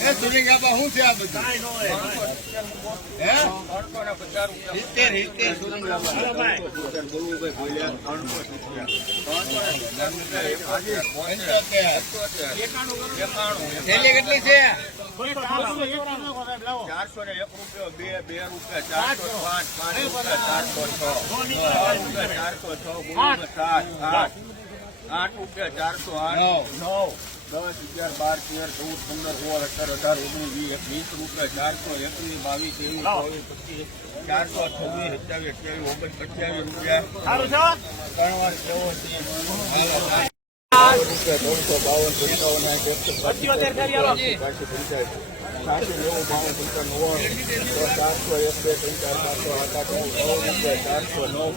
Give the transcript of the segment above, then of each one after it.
એ સુરેન્દ્રબા શું છે આ બધું? કાંઈ ન હોય. હે? સિત્તેર સિત્તેર કેટલી છે? ચારસો ને એક રૂપિયો બે બે રૂપિયા ચારસો પાંચ પાંચ રૂપિયા ચારસો છ. ચારસો છ સાત આઠ આઠ રૂપિયા ચારસો આઠ નવ. દસ અગિયાર બાર તેર ચૌદ પંદર સોળ અઢાર અઢાર ઓગણીસ વીસ વીસ રૂપિયા ચારસો એકવીસ બાવીસ ત્રેવીસ ચોવીસ પચીસ ચારસો છવ્વીસ સત્યાવીસ અઠ્યાવીસ ઓગણીસ રૂપિયા. ત્રણ વાર ચૌદ ત્રણસો બાવન પંચાવન એકસો આલો. સાતસો નેવું બાવન પંચાવન નવ્વાણું ચારસો એક બે ત્રણ ચાર પાંચસો આઠ આઠ નવ નવ રૂપિયા ચારસો નવ.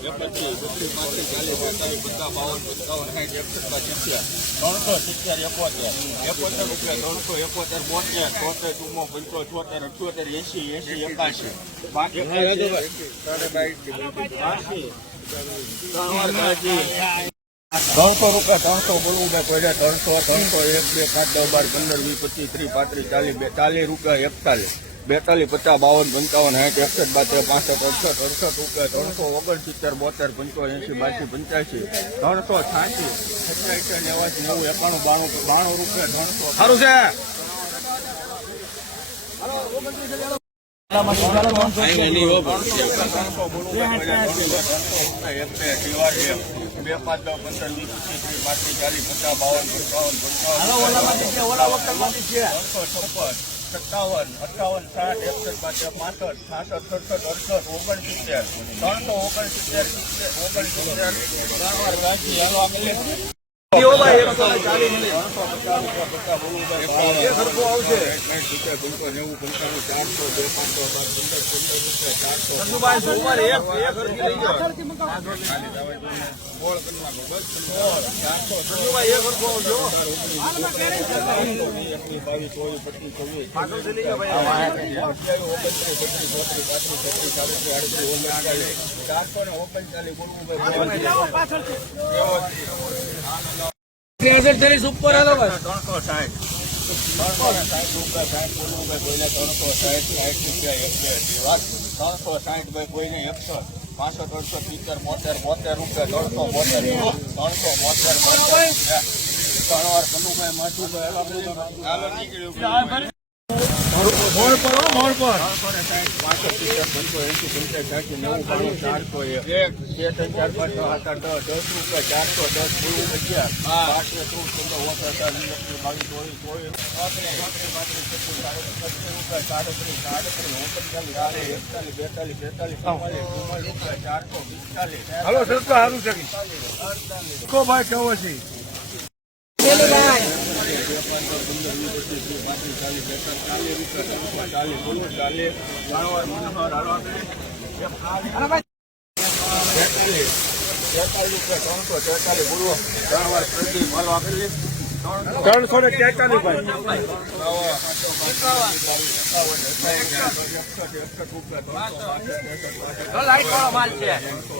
પચાસ ત્રણસો એકોતેર બાવન ચોપન ત્રણસો સિત્તેર એકોતેર એકોતેર રૂપિયા ત્રણસો એકોતેર બોતેર તોતેર ચુમ્મો પંચો છોતેર અઠ્યોતેર એસી એસી એકાશી બાકી ત્રણસો રૂપિયા ત્રણસો બોલવું ને કોઈ ત્રણસો ત્રણસો એક, બે, સાત, દસ, બાર, પંદર, વીસ, પચીસ, ત્રીસ, પાંત્રીસ, ચાલીસ બેતાલીસ રૂપિયા, એકતાલીસ. બેતાલીસ પચાસ બાવન પંચાવન સાઠ એકસઠ બાતેર પાસઠ અડસઠ અડસઠ રૂપિયા ત્રણસો ઓગણસિત્તેર બોતેર પંચોએંસી બાસી પંચ્યાસી ત્રણસો છ્યાસી સત્યાસી નેવાસી નેવું એકાણું બાણું બાણું રૂપિયા ત્રણસો સારું છે બે પાંચ દસ પંદર વીસ ત્રીસ ચાલીસ પચાસ બાવન પંચાવન પંચાવન ત્રણસો છપ્પન સત્તાવન અઠાવન સાઠ એકસઠ બાસઠ પાસઠ છાસઠ સડસઠ અડસઠ ઓગણસિત્તેર. ત્રણસો ઓગણસિત્તેર વાંચી હાલો આગળ ચારસો ને ઓગણચાલીસ બોલવું ત્રણસો સાઠ. ત્રણસો સાઠ સાઠ બોલવું ભાઈ ત્રણસો સાઠ સાઠ રૂપિયા એક વાત ત્રણસો સાઠ ભાઈ કોઈને એકસો, પાંચસો, ત્રણસો, સિત્તેર, બોતેર બોતેર રૂપિયા ત્રણસો બોતેર ત્રણસો, બોતેર ત્રણ વાર કનુભાઈ નીકળ્યું. મોડ પર મોડ પર ચારસો એક બે ત્રણ ચાર પાંચ છ. સાત આઠ દસ દસ રૂપિયા ચારસો દસ બોલું અગિયાર ને ત્રણ પંદર અઢાર વીસ બાવીસ ચોવીસ ચાલીસ બેતાલીસ તેતાલીસ ચુમ્માલીસ ચુમ્માલીસ રૂપિયા સારું છે ભાઈ કેવો છે ત્રણસો પ્રદીપ હાલો આપેલી ત્રણસો ને તેતાલીસ ભાઈ. રૂપિયા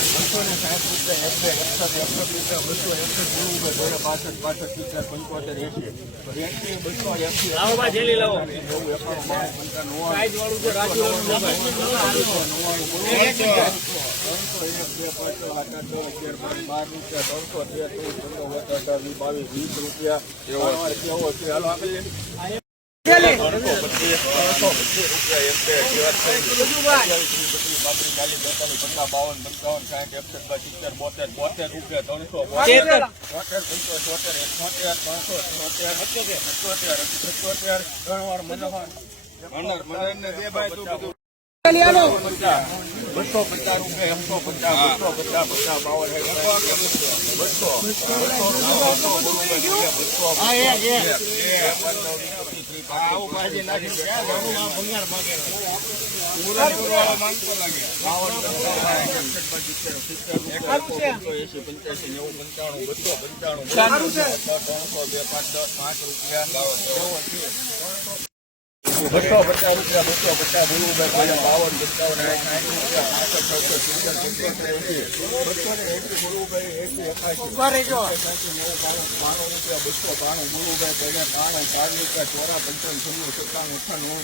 બોલવું ભાઈ બોલ્યા ઓગણએસી એકા બાટા ચોરાસી પંચાસી ને સાઠ રૂપિયા એક બે એકસઠ એકસઠ રૂપિયા બસો એકસઠ બાસઠ બાસઠ સિત્તેર પંચોતેર એસી પાંચ બસો પચાસ રૂપિયા એકસો પચાસ બસો પચાસ પચાસ બાવન બસો બસો બસો બસો ત્રણસો બે પાંચ દસ પાંચ રૂપિયા ચાર પંચાવન છન્નું સત્તાણું અઠાણું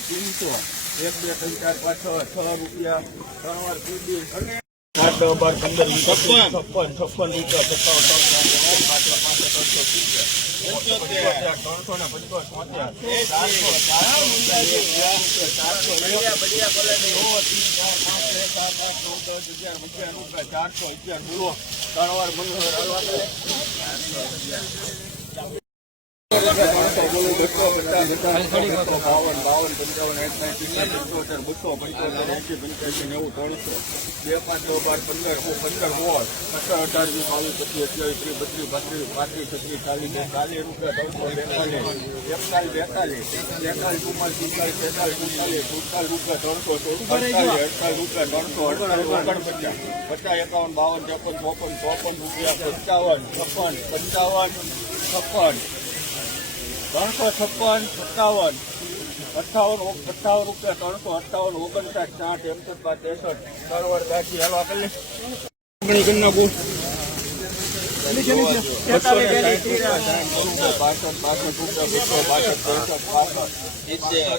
એક બે ત્રણ ચાર પાંચ છ રૂપિયા ત્રણ વાર કીધી અને આઠ બાર પંદર છપ્પન છપ્પન છપ્પન રૂપિયા સત્તાવન ચારસો અગિયાર બોલો ત્રણ વાર હાલવા બાવન બાવન પંચાવન એક પંચોતેર બસો પંચોતેર એસી પંચ્યાસી નેવું ત્રણસો બે પાંચ બાર પંદર પંદર સોળ સત્તર અઢાર વીસ બાવીસ પચીસ અઠ્યાવીસ ત્રીસ બત્રીસ બત્રીસ પાંત્રીસ છત્રીસ ચાલીસ બેતાલીસ રૂપિયા ત્રણસો બેતાલીસ એકતાલીસ બેતાલીસ બેતાલીસ ચુમ્માલીસ પિસ્તાલીસ તેતાલીસ ચુમ્માલીસ રૂપિયા ત્રણસો અડતાલીસ અડતાલીસ રૂપિયા ત્રણસો અડતાલીસ એકાવન બાવન ત્રેપન ચોપન ચોપન રૂપિયા પંચાવન છપ્પન પંચાવન છપ્પન ત્રણસો છપ્પન, સત્તાવન. અઠાવન અઠાવન રૂપિયા, ત્રણસો અઠાવન ઓગણસાઠ, સાઠ એકસઠ પાંચ ત્રેસઠ. સરવર ગાંઠી હાલો આપેલી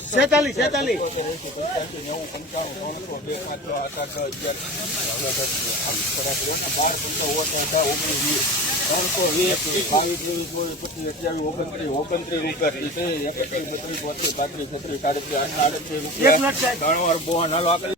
છેતાલીસ છેતાલીસ ત્રણસો આઠ આઠ વીસ બાવીસ ત્રેવીસ ચોવીસ પચીસ અઠ્યાવીસ ઓગણત્રીસ ઓગણત્રીસ રૂપિયા ત્રીસ એકત્રીસ બત્રીસ બોત્રીસ પાંત્રીસ છત્રીસ સાડત્રીસ આડત્રીસ રૂપિયા ત્રણ વાર બોહન હાલો